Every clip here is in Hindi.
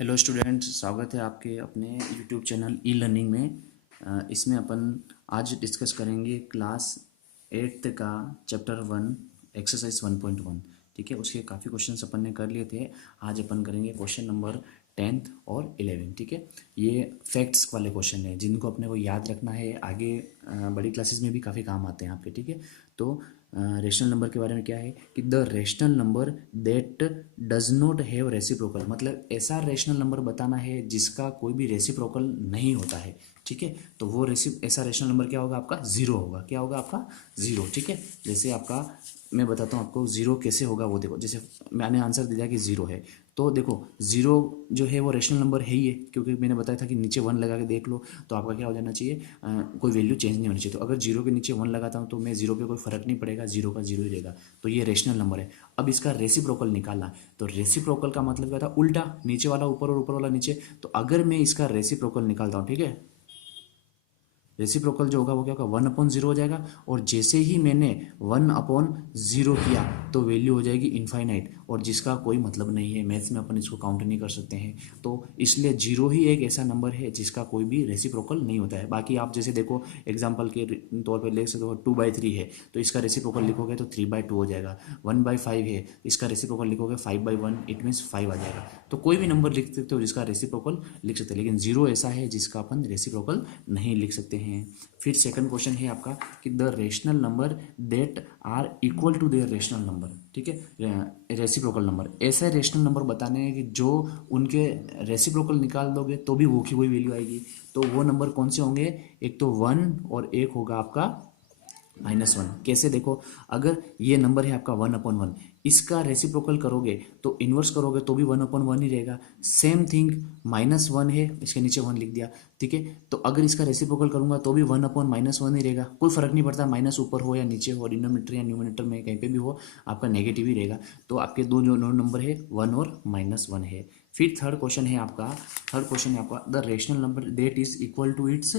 हेलो स्टूडेंट्स, स्वागत है आपके अपने यूट्यूब चैनल ई लर्निंग में। इसमें अपन आज डिस्कस करेंगे क्लास 8th का चैप्टर 1 एक्सरसाइज 1.1। ठीक है, उसके काफ़ी क्वेश्चंस अपन ने कर लिए थे। आज अपन करेंगे क्वेश्चन नंबर 10th और 11। ठीक है, ये फैक्ट्स वाले क्वेश्चन हैं जिनको अपने को याद रखना है, आगे बड़ी क्लासेस में भी काफ़ी काम आते हैं आपके। ठीक है, तो रेशनल नंबर के बारे में क्या है कि the rational number that does not have reciprocal, मतलब ऐसा रेशनल नंबर बताना है जिसका कोई भी रेसिप्रोकल नहीं होता है। ठीक है, तो वो ऐसा रेशनल नंबर क्या होगा आपका? ज़ीरो होगा। क्या होगा आपका? ज़ीरो। ठीक है, जैसे आपका मैं बताता हूँ आपको ज़ीरो कैसे होगा। वो देखो, जैसे मैंने आंसर दिया कि ज़ीरो है, तो देखो ज़ीरो जो है वो रेशनल नंबर है ही है, क्योंकि मैंने बताया था कि नीचे वन लगा के देख लो तो आपका क्या हो जाना चाहिए, कोई वैल्यू चेंज नहीं होनी चाहिए। तो अगर जीरो के नीचे वन लगाता हूँ तो मैं जीरो पे कोई फर्क नहीं पड़ेगा, जीरो का जीरो ही रहेगा। तो ये रेशनल नंबर है। अब इसका रेसिप्रोकल निकालना, तो रेसिप्रोकल का मतलब क्या था? उल्टा, नीचे वाला ऊपर और ऊपर वाला नीचे। तो अगर मैं इसका रेसिप्रोकल निकालता हूँ, ठीक है, रेसिप्रोकल जो होगा वो क्या होगा? 1/0 हो जाएगा। और जैसे ही मैंने 1/0 किया तो वैल्यू हो जाएगी इनफाइनाइट, और जिसका कोई मतलब नहीं है। मैथ्स में अपन इसको काउंट नहीं कर सकते हैं, तो इसलिए जीरो ही एक ऐसा नंबर है जिसका कोई भी रेसिप्रोकल नहीं होता है। बाकी आप जैसे देखो, एग्जाम्पल के तौर पर ले सकते हो 2/3 है तो इसका रेसिप्रोकल लिखोगे तो 3/2 हो जाएगा। 1/5 है, इसका रेसिप्रोकल लिखोगे 5/1, इट मीन्स 5 आ जाएगा। तो कोई भी नंबर लिख सकते हो जिसका रेसिप्रोकल लिख सकते हैं, लेकिन जीरो ऐसा है जिसका अपन रेसिप्रोकल नहीं लिख सकते हैं। फिर सेकंड क्वेश्चन है आपका कि the rational number that are equal to their rational number. ठीक है, रेसिप्रोकल नंबर, ऐसे रेशनल नंबर बताने हैं कि जो उनके रेसिप्रोकल निकाल दोगे तो भी वो की वही वैल्यू आएगी। तो वो नंबर कौन से होंगे? एक तो 1 और एक होगा आपका -1। कैसे? देखो, अगर ये नंबर है आपका 1/1, इसका रेसिप्रोकल करोगे तो इन्वर्स करोगे तो भी 1/1 ही रहेगा। सेम थिंग, -1 है, इसके नीचे 1 लिख दिया। ठीक है, तो अगर इसका रेसिप्रोकल करूंगा तो भी 1/-1 ही रहेगा। कोई फर्क नहीं पड़ता, माइनस ऊपर हो या नीचे हो, डिनोमिनेटर या न्यूमिनेटर में कहीं पे भी हो, आपका नेगेटिव ही रहेगा। तो आपके दो जो नंबर है 1 और -1 है। फिर थर्ड क्वेश्चन है आपका, the rational number that is equal to its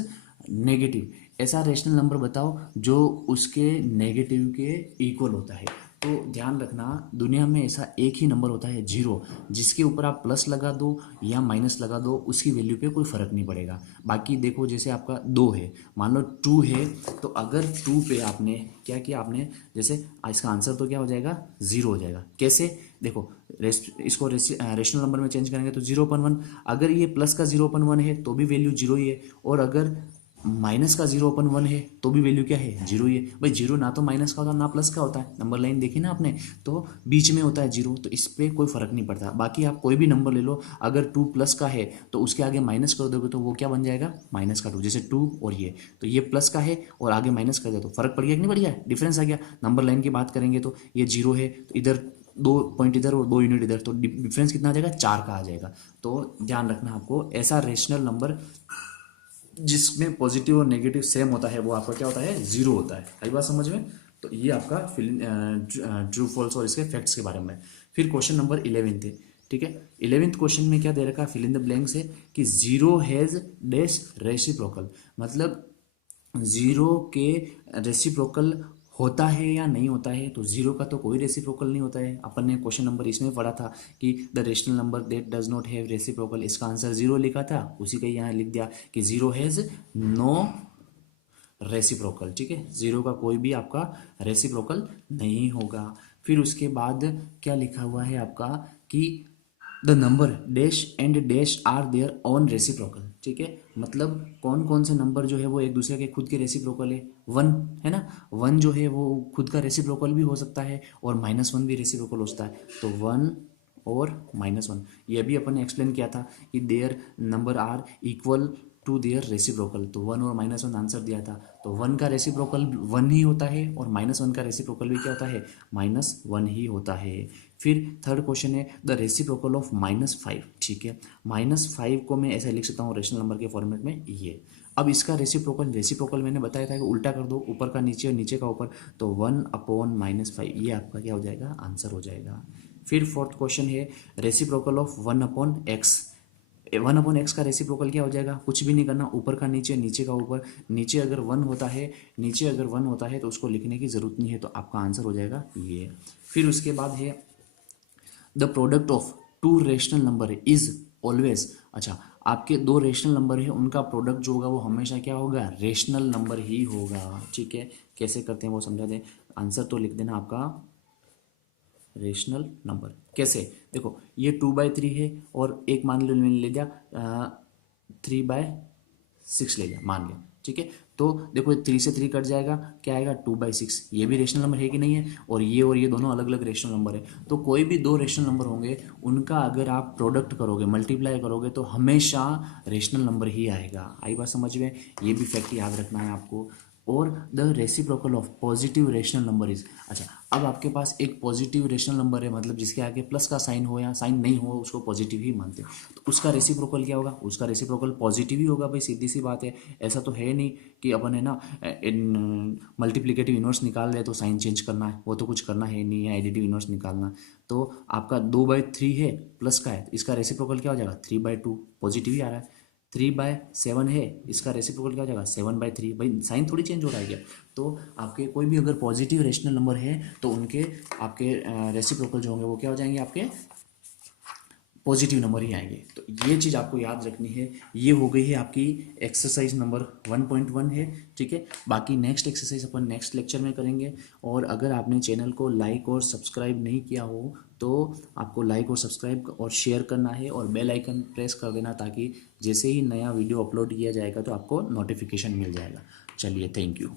negative. ऐसा रेशनल नंबर बताओ जो उसके नेगेटिव के इक्वल होता है। तो ध्यान रखना, दुनिया में ऐसा एक ही नंबर होता है, जीरो, जिसके ऊपर आप प्लस लगा दो या माइनस लगा दो उसकी वैल्यू पे कोई फर्क नहीं पड़ेगा। बाकी देखो, जैसे आपका दो है, मान लो टू है, तो अगर टू पे आपने क्या किया, आपने जैसे इसका आंसर तो क्या हो जाएगा? जीरो हो जाएगा। कैसे? देखो, इसको रेशनल नंबर में चेंज करेंगे तो 0/1। अगर ये प्लस का 0/1 है तो भी वैल्यू जीरो ही है, और अगर माइनस का 0/1 है तो भी वैल्यू क्या है? जीरो ही है। भाई जीरो ना तो माइनस का होता है ना प्लस का होता है, नंबर लाइन देखी ना आपने, तो बीच में होता है जीरो, तो इस पर कोई फर्क नहीं पड़ता। बाकी आप कोई भी नंबर ले लो, अगर टू प्लस का है तो उसके आगे माइनस कर दोगे तो वो क्या बन जाएगा? -2। जैसे टू और ये, तो ये प्लस का है और आगे माइनस कर दिया तो फर्क पड़ गया कि नहीं? पड़ गया, डिफरेंस आ गया। नंबर लाइन की बात करेंगे तो ये जीरो है तो इधर 2 पॉइंट इधर और 2 यूनिट इधर, तो डिफरेंस कितना आ जाएगा? 4 का आ जाएगा। तो ध्यान रखना आपको, ऐसा रेशनल नंबर जिसमें पॉजिटिव और नेगेटिव सेम होता है वो आपका क्या होता है? जीरो होता है। आई बात समझ में? तो ये आपका ट्रू फॉल्स और इसके फैक्ट्स के बारे में। फिर क्वेश्चन नंबर 11 है। ठीक है, 11th क्वेश्चन में क्या दे रखा है? फिल इन द ब्लैंक्स है कि जीरो हैज डैश रेसिप्रोकल, मतलब जीरो के रेसिप्रोकल होता है या नहीं होता है। तो जीरो का तो कोई रेसिप्रोकल नहीं होता है। अपन ने क्वेश्चन नंबर इसमें पढ़ा था कि the rational number that does not have reciprocal, इसका आंसर जीरो लिखा था, उसी का यहाँ लिख दिया कि जीरो हैज नो रेसिप्रोकल। ठीक है, जीरो का कोई भी आपका रेसिप्रोकल नहीं होगा। फिर उसके बाद क्या लिखा हुआ है आपका कि the number dash and dash are their own reciprocal. ठीक है, मतलब कौन कौन से नंबर जो है वो एक दूसरे के खुद के रेसिप्रोकल है। वन है ना, वन जो है वो खुद का रेसिप्रोकल भी हो सकता है और -1 भी रेसिप्रोकल हो सकता है। तो 1 और -1, ये भी अपन ने एक्सप्लेन किया था कि their number are equal to their reciprocal. तो 1 और -1 आंसर दिया था। तो 1 का रेसिप्रोकल 1 ही होता है और -1 का रेसिप्रोकल भी क्या होता है? -1 ही होता है। फिर थर्ड क्वेश्चन है द रेसिप्रोकल ऑफ -5। ठीक है, -5 को मैं ऐसे लिख सकता हूँ रेशनल नंबर के फॉर्मेट में, ये। अब इसका रेसिप्रोकल मैंने बताया था कि उल्टा कर दो, ऊपर का नीचे और नीचे का ऊपर, तो 1/-5, ये आपका क्या हो जाएगा? आंसर हो जाएगा। फिर फोर्थ क्वेश्चन है रेसिप्रोकल ऑफ 1/x। 1/x का रेसिप्रोकल क्या हो जाएगा? कुछ भी नहीं करना, ऊपर का नीचे, नीचे का ऊपर। नीचे अगर 1 होता है, तो उसको लिखने की जरूरत नहीं है, तो आपका आंसर हो जाएगा ये। फिर उसके बाद है the product of two rational number is always, अच्छा आपके दो रेशनल नंबर है, उनका प्रोडक्ट जो होगा वो हमेशा क्या होगा, रेशनल नंबर ही होगा। ठीक है, कैसे करते हैं वो समझा दें। आंसर तो लिख देना आपका रेशनल नंबर। कैसे, देखो ये 2/3 है और एक मान लो मैंने ले लिया 3/6 ले लिया मान लिया। ठीक है, तो देखो 3 से 3 कट जाएगा, क्या आएगा 2/6। ये भी रेशनल नंबर है कि नहीं है, और ये दोनों अलग अलग रेशनल नंबर है। तो कोई भी दो रेशनल नंबर होंगे, उनका अगर आप प्रोडक्ट करोगे, मल्टीप्लाई करोगे, तो हमेशा रेशनल नंबर ही आएगा। आई बात समझ में, ये भी फैक्ट याद रखना है आपको। और the reciprocal of positive rational number is, अच्छा अब आपके पास एक पॉजिटिव रेशनल नंबर है, मतलब जिसके आगे प्लस का साइन हो या साइन नहीं हो, उसको पॉजिटिव ही मानते हैं। तो उसका रेसिप्रोकल क्या होगा, उसका रेसिप्रोकल पॉजिटिव ही होगा भाई, सीधी सी बात है। ऐसा तो है नहीं कि अपन है ना इन मल्टीप्लिकेटिव इनवर्स निकाल रहे तो साइन चेंज करना है, वो तो कुछ करना है नहीं, या एडिटिव इनवर्स निकालना। तो आपका 2/3 है प्लस का है, इसका रेसिप्रोकल क्या हो जाएगा 3/2, पॉजिटिव ही आ रहा है। 3/7 है, इसका रेसिप्रोकल क्या हो जाएगा 7/3, भाई साइन थोड़ी चेंज हो रहा है क्या। तो आपके कोई भी अगर पॉजिटिव रेशनल नंबर है तो उनके आपके रेसिप्रोकल जो होंगे वो क्या हो जाएंगे, आपके पॉजिटिव नंबर ही आएंगे। तो ये चीज़ आपको याद रखनी है। ये हो गई है आपकी एक्सरसाइज नंबर 1.1 है। ठीक है, बाकी नेक्स्ट एक्सरसाइज अपन नेक्स्ट लेक्चर में करेंगे। और अगर आपने चैनल को लाइक और सब्सक्राइब नहीं किया हो तो आपको लाइक और सब्सक्राइब और शेयर करना है, और बेल आइकन प्रेस कर देना, ताकि जैसे ही नया वीडियो अपलोड किया जाएगा तो आपको नोटिफिकेशन मिल जाएगा। चलिए, थैंक यू।